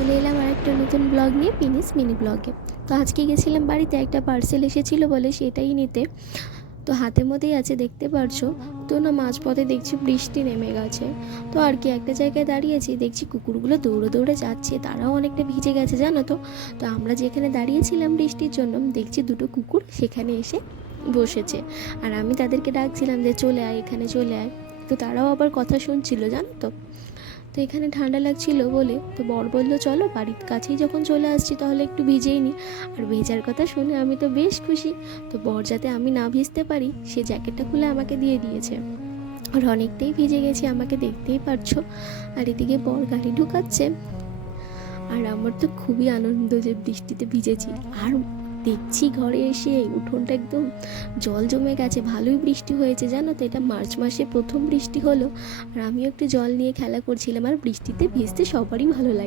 চলে এলাম আর একটা নতুন ব্লগ নিয়ে, পিনিস মিনি ব্লগে। তো আজকে গেছিলাম বাড়িতে, একটা পার্সেল এসেছিলো বলে সেটাই নিতে। তো হাতের মধ্যেই আছে, দেখতে পারছো। তো না, মাঝপথে দেখছি বৃষ্টি নেমে গেছে। তো আর কি, একটা জায়গায় দাঁড়িয়েছি, দেখছি কুকুরগুলো দৌড়ে দৌড়ে যাচ্ছে, তারাও অনেকটা ভিজে গেছে জানো তো। তো আমরা যেখানে দাঁড়িয়েছিলাম বৃষ্টির জন্য, দেখছি দুটো কুকুর সেখানে এসে বসেছে। আর আমি তাদেরকে ডাকছিলাম যে চলে আয়, এখানে চলে আয়। তো তারাও আবার কথা শুনছিল জানো তো। তো এখানে ঠান্ডা লাগছিল বলে তো বর বললো চলো বাড়ির কাছেই যখন চলে আসছি তাহলে একটু ভিজেই নি। আর ভেজার কথা শুনে আমি তো বেশ খুশি। তো বর যাতে আমি না ভিজতে পারি সে জ্যাকেটটা খুলে আমাকে দিয়ে দিয়েছে। আর অনেকটাই ভিজে গেছি, আমাকে দেখতেই পারছো। আর এদিকে বর গাড়ি ঢুকাচ্ছে। আর আমার তো খুবই আনন্দ যে বৃষ্টিতে ভিজেছি। আর দেখছি ঘরে এসে উঠোনটা একদম জল জমে গেছে, ভালোই বৃষ্টি হয়েছে জানো তো। এটা মার্চ মাসে প্রথম বৃষ্টি হলো। আর আমিও একটু জল নিয়ে খেলা করছিলাম। আর বৃষ্টিতে ভিজতে সবারই ভালো লাগে।